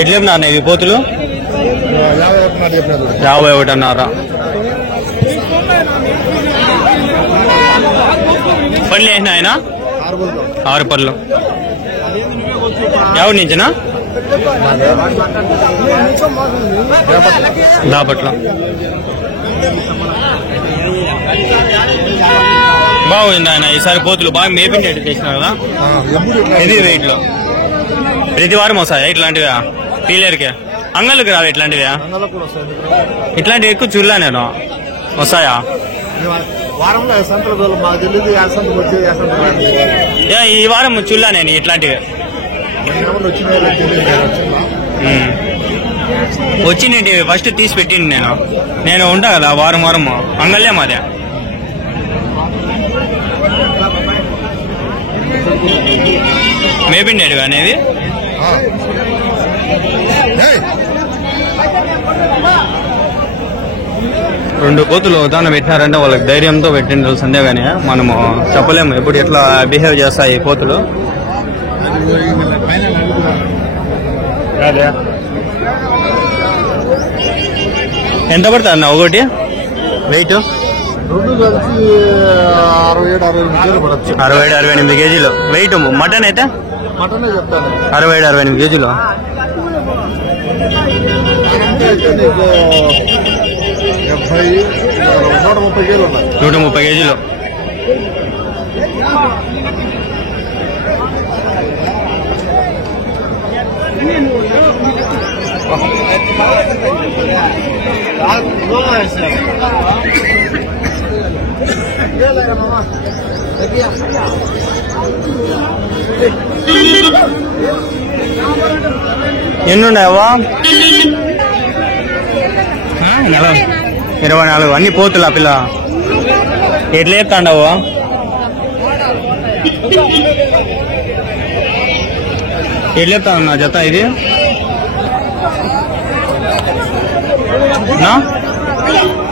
ఎట్లా చెప్పినారు ఇవి పోతులు? 51.5. పళ్ళు వేసిన ఆయన 6 పళ్ళు. ఎవరి నుంచినా? దాపట్ల. బాగుంది ఆయన ఈసారి పోతులు బాగా మేపిండి చేసినారు కదా. హెవీ వెయిట్ లో ప్రతి వారం వస్తాయి ఇట్లాంటివి. పీలేరుకి అంగళ్ళకి రావు ఇట్లాంటివి. ఇట్లాంటివి ఎక్కువ చూడలే నేను. వస్తాయా ఈ వారం చూడలే నేను ఇట్లాంటివి. వచ్చింది ఫస్ట్ తీసి పెట్టింది నేను ఉంటా కదా వారం వారం. అంగళ్ళే మాదే. మేపిండేడు అనేది 2 కోతులు దాన్ని పెట్టినారంటే వాళ్ళకి ధైర్యంతో పెట్టింది తెలుసు. కానీ మనము చెప్పలేము ఎప్పుడు ఎట్లా బిహేవ్ చేస్తాయి కోతులు. ఎంత పడుతుంది అన్న ఒకటి వెయిట్? 67-68 కేజీలు వెయిట్. మటన్ అయితే 67-68 కేజీలు. 130 కేజీలు. ఎన్నున్నాయవా? 24. అన్ని పోతులా పిల్ల? ఎట్లా చెప్తాండవా? ఎట్లా చెప్తాను నా జత ఇది?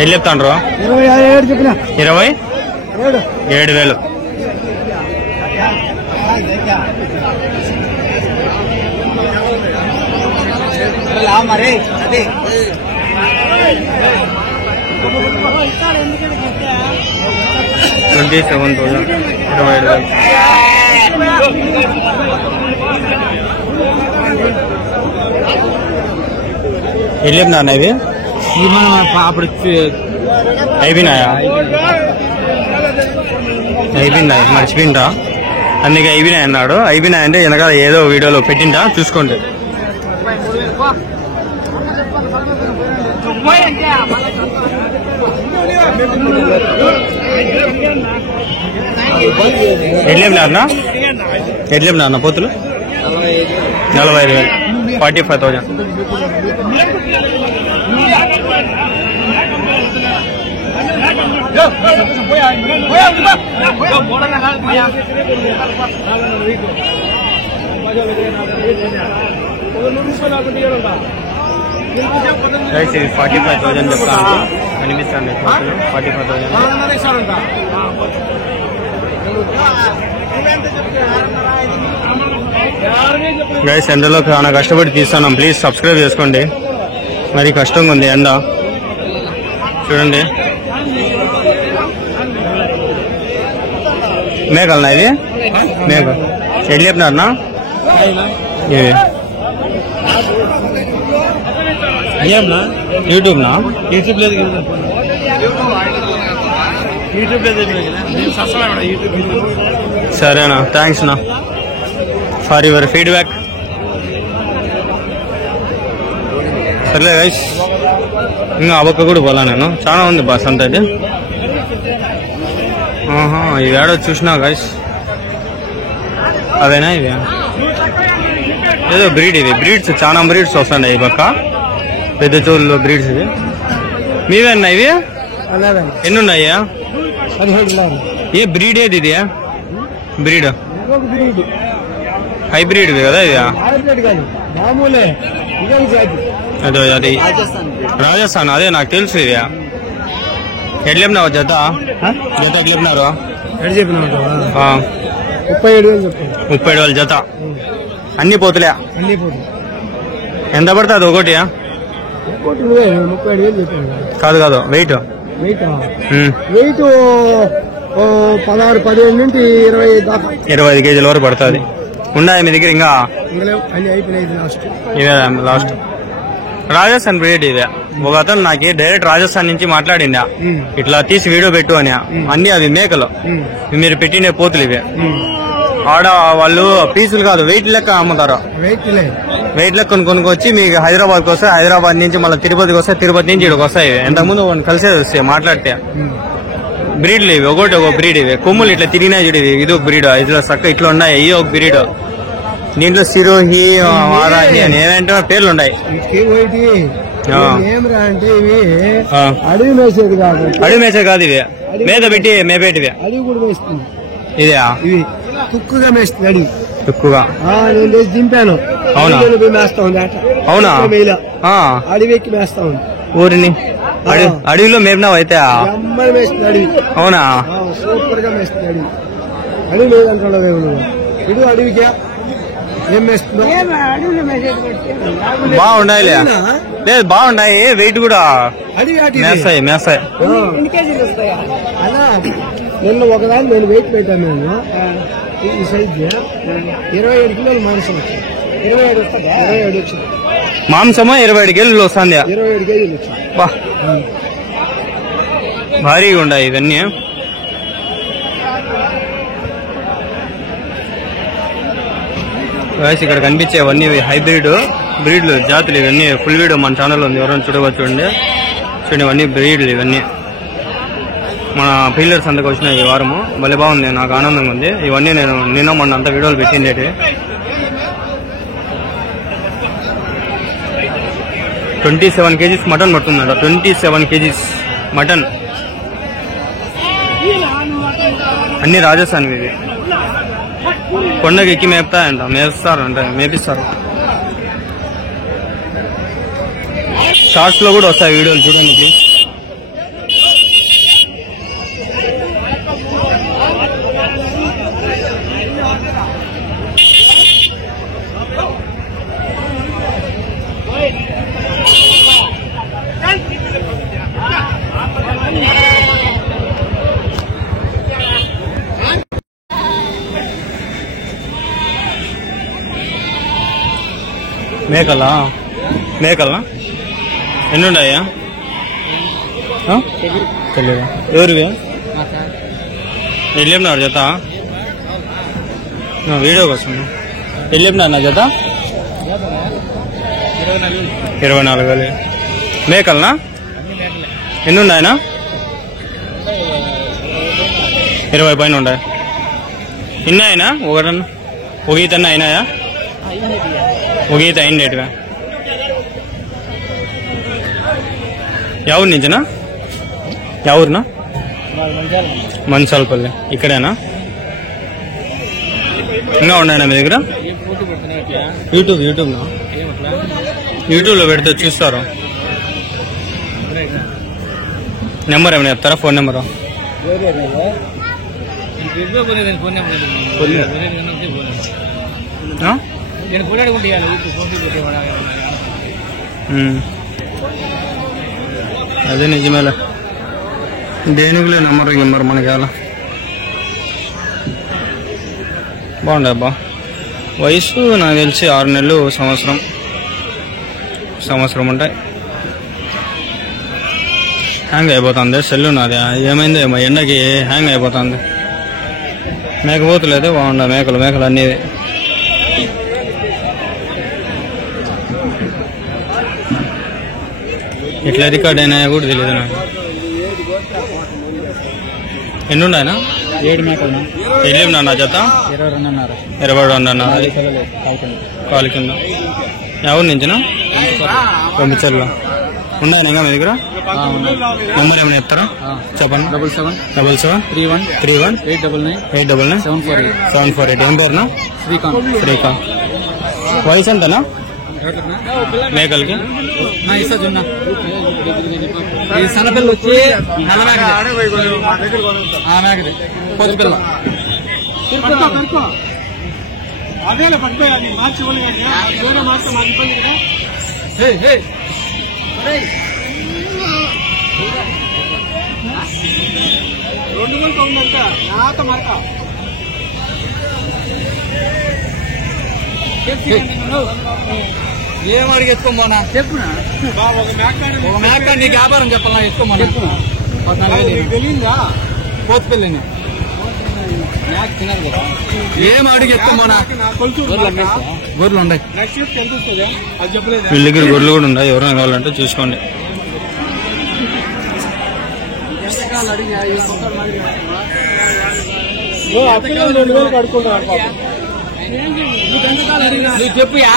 ఎట్లా చెప్తాండ్రు? 27,000. మరి 27,000. 27,000. వెళ్ళినా ఇవి అప్పుడు అయిపోయినాయా? అయిపోయినాయి మర్చిపోయిందా? అందుకే అయిపోయినాయి అన్నాడు. అయిపోయినాయి అంటే వెనకాల ఏదో వీడియోలో పెట్టిందా చూసుకోండి. ఎట్లేమినారన్నా? ఎట్లేమినారన్నా పోతులు? 45,000. 45,000. ఇది 45,000 చెప్తాను అనిపిస్తాను. 45,000. గైస్ ఎండలో చాలా కష్టపడి తీస్తున్నాం. ప్లీజ్ సబ్స్క్రైబ్ చేసుకోండి. మరి కష్టంగా ఉంది ఎండ చూడండి. మేకలనా ఇది? మేక ఎట్లా చెప్పినారనా? ఇవి యూట్యూబ్ నా? యూట్యూబ్ లేదు. సరేనా, థ్యాంక్స్ నా ఫర్ యువర్ ఫీడ్బ్యాక్. సర్లే గైస్, ఇంకా అవక్క కూడా పోలా నేను. చాలా ఉంది బస్ అంత అయితే. ఇవి ఏడో చూసినా గైస్, అవేనా ఇవి? ఏదో బ్రీడ్ ఇది. బ్రీడ్స్ చాలా బ్రీడ్స్ వస్తున్నాయి ఈ పక్క. పెద్ద చోళ్ళు బ్రీడ్స్ ఇవి. మీవేనా ఇవి? ఎన్ని ఉన్నాయా? ఏ బ్రీడ్ ఏది ఇది? బ్రీడ్ హైబ్రిడ్ కదా ఇది? అదే అది రాజస్థాన్. అదే నాకు తెలుసు ఇది. ఎట్లా చెప్పినావు జత? జత ఎట్లా చెప్పినారు? 37,000 జత. అన్ని పోతులే. ఎంత పడుతుంది ఒకటియా? 37,000 చెప్పాను. కాదు వెయిట్ వెయిట్ 16-17 నుంచి 25 దాకా. 25 కేజీల వరకు పడుతుంది. ఉన్నాయా మీ దగ్గర ఇంకా? అన్ని అయిపోయినాయి. ఇవే లాస్ట్. రాజస్థాన్ బ్రీడ్ ఇదే. ఒక అతను నాకు డైరెక్ట్ రాజస్థాన్ నుంచి మాట్లాడిందా, ఇట్లా తీసి వీడియో పెట్టు అని. అన్ని అవి మేకలు, మీరు పెట్టిన పోతులు ఇవే. ఆడ వాళ్ళు పీసులు కాదు, వెయిట్ లెక్క అమ్ముతారు. వెయిట్ లెక్క కొనుక్కొచ్చి మీకు హైదరాబాద్కి వస్తాయి. హైదరాబాద్ నుంచి మళ్ళీ తిరుపతికి వస్తాయి. తిరుపతి నుంచి ఇక్కడికి వస్తాయి. ఇంతకుముందు కలిసే వస్తాయి మాట్లాడితే. బ్రీడ్లు ఇవి, ఒకటి ఒక బ్రీడ్ ఇవి. కొమ్ములు ఇట్లా తిరిగినాయి చూడు, ఇది ఒక బ్రీడ్. ఇట్లా చక్క ఇట్లా ఉన్నాయి. ఇవి ఒక బ్రీడ్. దీంట్లో సిరోహి, వారాహి అని ఏదంటే పేర్లు ఉన్నాయి. అడవి మేసేది కాదు. అడవి మేసే కాదు ఇవి, మేత పెట్టి మేపేటివి. అడవి కూడా మేస్తుంది ఇదే. ఇవి తుక్కుగా మేస్తుంది. అడవి తుక్కుగా నేను వేసి దింపాను. అవునా? మేస్తా ఉంది. అవునా? అడవి ఎక్కి మేస్తా ఉంది. ఊరిని అడవిలో మేపినావు అయితే? అమ్మని మేస్తుంది అడవి. అవునా? సూపర్ గా మేస్తుంది అడవి. అడవి మేదంటాడు ఇడు అడవికి ఏం మేస్తుందో. బాగుండాయి లేదు, బాగున్నాయి. వెయిట్ కూడా మేస్తాయి. అలా నిన్న ఒకదాన్ని నేను వెయిట్ పెట్టాను. నేను ఈ సైజ్ 27 కిలోలు మాంసం వచ్చింది. 27 వచ్చింది మాంసమా? 27 కేజీలు వస్తుంది. 27 కేజీలు వచ్చింది. భారీగా ఉన్నాయి ఇవన్నీ. ఇక్కడ కనిపించేవన్నీ హైబ్రిడ్ బ్రీడ్లు, జాతులు ఇవన్నీ. ఫుల్ వీడియో మన ఛానల్ ఉంది, ఎవరైనా చూడవచ్చు. చూడండి ఇవన్నీ బ్రీడ్లు. ఇవన్నీ మన పిల్లర్స్ అంతకు వచ్చినాయి ఈ వారము. భలే బాగుంది, నాకు ఆనందంగా ఉంది. ఇవన్నీ నేను నిన్న మొన్న అంతా వీడియోలు పెట్టిండేటి. 27 కేజీస్ మటన్ పడుతుందంట. 27 కేజీస్ మటన్. అన్ని రాజస్థాన్ ఇవి. కొండకి ఎక్కి మేపుతాయంట, మేపిస్తారు. షార్ట్స్ లో కూడా వస్తాయి వీడియోలు, చూడండి ప్లీజ్. మేకలా ఎన్ని ఉన్నాయా? తెలియదా? ఎవరివి? వెళ్ళినారు జత వీడియో కోసం. వెళ్ళినారు నా జత 24,000. మేకలనా? ఎన్ని ఉన్నాయనా? 20 పైన ఉన్నాయి. ఇన్నాయినా? ఒక ఈత అయినాయా? ఒక ఈత అయిండేటివా? ఎవరి నుంచినా? ఎవరినా? మంచాలపల్లి. ఇక్కడేనా? ఇంకా ఉన్నాయన్నా మీ దగ్గర? యూట్యూబ్ లో పెడితే చూస్తారు. నెంబర్ ఏమైనా చెప్తారా? Phone number? అదే నిజమేలే, దేనికిలే నెంబర్ మనకి అలా. బాగుండే అబ్బా. వయసు నాకు తెలిసి 6 నెలలు, సంవత్సరం ఉంటాయి. హ్యాంగ్ అయిపోతుంది సెల్లు నాది. ఏమైందో ఏమో, ఎండకి హ్యాంగ్ అయిపోతుంది. మేకపోతులేదు. బాగుండే మేకలు అన్నీ. ఇట్లా రికార్డ్ అయినా కూడా తెలియదు నాకు. ఎన్ని ఉన్నాయన? 7 మేకలు. ఎన్ని నా జత? 22.5. కాలు కింద. ఎవరి నుంచినా? పంపించర్లో ఉన్నాయన ఇంకా మీ దగ్గర? నెంబర్ ఏమైనా చెప్తారా? చెప్పండి. 77 31 899 748. ఏం పేరునా? శ్రీకాంత్. వయసు ఎంతనా మేకలకి? సన్నపిల్ల వచ్చి ఏం అడిగి ఎత్తుకోమోనా చెప్పునా ఒక మేక నీకు వ్యాపారం చెప్పాలా ఎత్తుకోమోనా చెప్పునా తెలియదా పోతుపెళ్ళిని ఏం అడిగి ఎత్తుకోమోనా గొర్రెలు ఉన్నాయి వీళ్ళ దగ్గర గొర్రెలు కూడా ఉన్నాయి ఎవరైనా కావాలంటే చూసుకోండి చెప్పుయా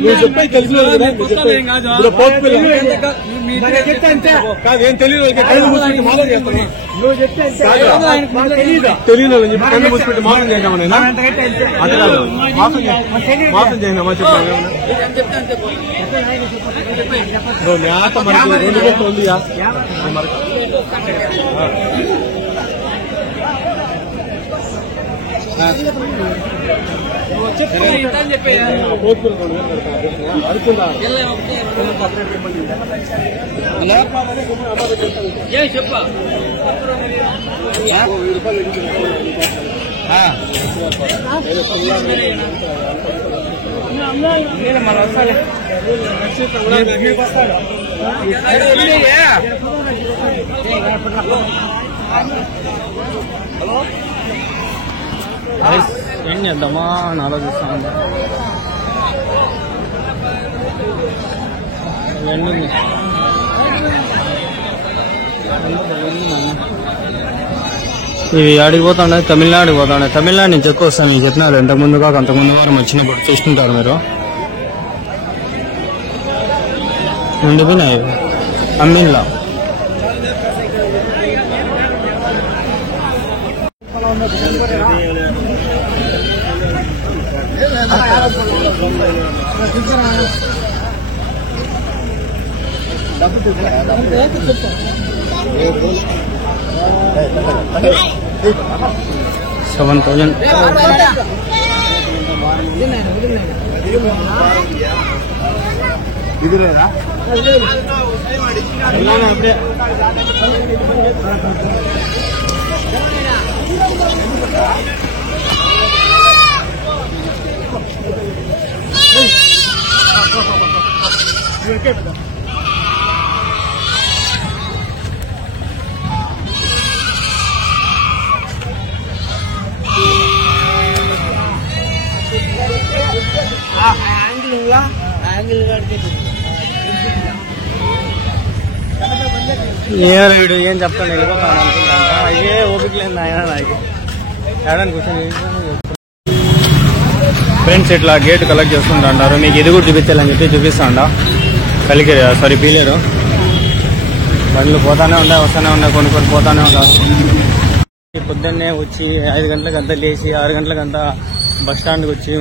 నువ్వు చెప్పే తెలిసిన కాదు ఏం తెలియదు తెలియదు కళ్ళు మూసిపెట్టి మోసం చేద్దామా అదే కాదు మోసం చేయండి చెప్పాను మేత మనకి 2 గంటలు ఉందియా చెప్పా మళ్ళీ వస్తాలే ఏం చేద్దామా అని ఆలోచిస్తాను ఎండుంది ఇవి ఆడికి పోతాండే తమిళనాడుకి పోతాండే తమిళనాడు నుంచి ఎక్కువ వస్తాను నేను చెప్పినారు ఇంతకుముందు కాక అంతకుముందు వారం వచ్చినప్పుడు చూసుకుంటారు మీరు ఉండిపోయినాయి అమ్మిన్లా $7,000 ఇదిలేదా వీడు ఏం చెప్తాను వెళ్ళిపోతాను అనుకుంటా అయ్యే ఓపిక లేదు ఆయన నాకు ఏడాది కూర్చొని ఫ్రెండ్స్ ఇట్లా గేట్ కలెక్ట్ చేసుకుంటారు మీకు ఇది కూడా చూపించాలని చెప్పి చూపిస్తాండా కలికిరి సారీ పీలేరు బండ్లు పోతానే ఉన్నాయి వస్తానే ఉన్నాయి కొన్ని పోతానే ఉన్నారు పొద్దున్నే వచ్చి 5 గంటలకంతా లేచి 6 గంటలకంతా బస్ స్టాండ్కి వచ్చి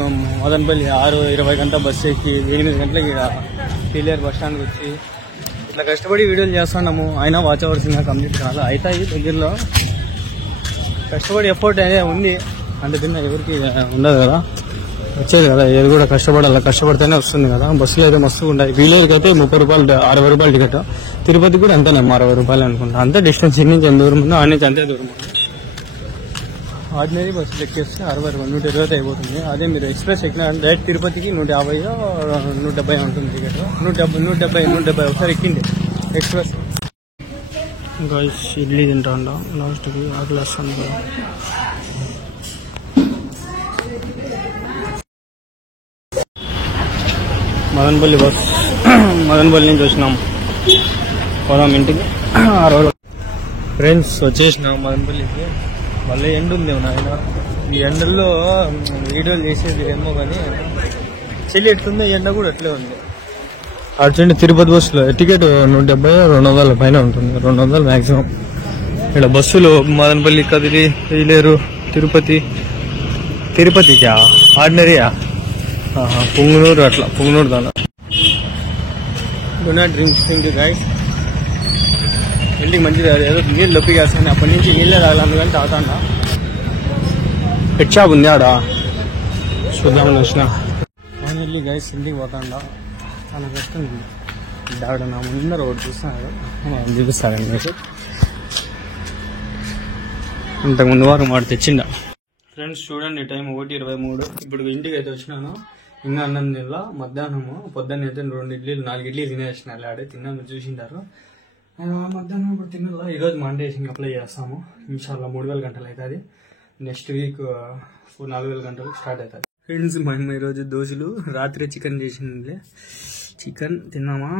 మదనపల్లి 6:20 బస్సు ఎక్కి 8 గంటలకి పీలేరు బస్ స్టాండ్కి వచ్చి ఇట్లా కష్టపడి వీడియోలు చేస్తున్నాము అయినా వాచ్ అవర్స్ ఇంకా కంప్లీట్ కాదు అవుతాయి దగ్గరలో కష్టపడి ఎఫర్ట్ అనేది ఉంది అంటే తిన్న ఎవరికి ఉండదు కదా వచ్చేది కదా ఏది కూడా కష్టపడాలి కష్టపడితేనే వస్తుంది కదా బస్సులు అయితే మస్తు ఉంటాయి వీళ్ళకి అయితే 30 రూపాయలు 60 రూపాయలు టికెట్ తిరుపతికి కూడా అంతేనమ్మా 60 రూపాయలు అనుకుంటా అంతే డిస్టెన్స్ ఇన్ని నుంచి ఎంత దూరం ఉందో ఆ నుంచి అంతే దూరం ఆర్డినరీ బస్సులు ఎక్కేస్తే 60 120 అయిపోతుంది అదే మీరు ఎక్స్ప్రెస్ ఎక్కినారంటే డైరెక్ట్ తిరుపతికి 150 170 ఉంటుంది టికెట్ 170 ఒకసారి ఎక్కింది ఎక్స్ప్రెస్ ఇంకా ఇడ్లీ తింటా ఉండ లాస్ట్కి ఆకలి వస్తుంది కదా మదనపల్లి బస్ మదనపల్లి నుంచి వచ్చినాం పోదాం ఇంటికి 60 ఫ్రెండ్స్ వచ్చేసినాం మదనపల్లికి మళ్ళీ ఎండ ఉంది నాయన ఈ ఎండల్లో వీడియోలు చేసేది ఏమో కానీ చెల్లి ఎట్లుంది ఎండ కూడా అట్లే ఉంది అర్జెంట్ తిరుపతి బస్సులో టికెట్ 170 200 పైన ఉంటుంది 200 మ్యాక్సిమం ఇక్కడ బస్సులు మదనపల్లి కదిలి పీలేరు తిరుపతికా ఆర్డినరీయా పుంగనూరు అట్లా పుంగనూరు దాని డో నాట్ డ్రింక్ గైస్ ఇంటికి మంచిది ఏదో నీళ్ళు నొప్పికేస్తాను అప్పటి నుంచి నీళ్ళే తాగాలి అందుకని తాగుతాండా పెట్ షాప్ ఉంది ఆడ చూద్దామని వచ్చిన ఫైనల్లీ గైస్ ఇంటికి పోతాండా చాలా కష్టం డాడ నా ముందర ఒకటి చూస్తున్నాడు చూపిస్తాడండి మీకు ఇంతకుముందు వారం వాడు తెచ్చిండ ఫ్రెండ్స్ చూడండి టైం 1:23 ఇప్పుడు ఇంటికి అయితే వచ్చినాను ఇంకా అన్నం తినలా మధ్యాహ్నము పొద్దున్న అయితే 2 ఇడ్లీలు 4 ఇడ్లీలు తినేసిన ఆడే తిన్నాను చూసింటారు మధ్యాహ్నం ఇప్పుడు తినాలా ఈరోజు మాండేషన్ అప్లై చేస్తాము ఇన్షాల్లా 3000 గంటలు అవుతుంది నెక్స్ట్ వీక్ 4000 గంటలు స్టార్ట్ అవుతుంది ఫ్రెండ్స్ మా అమ్మ ఈరోజు దోశలు రాత్రి చికెన్ చేసింది చికెన్ తిన్నామా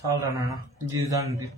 చాలా నాన్న జీవితానికి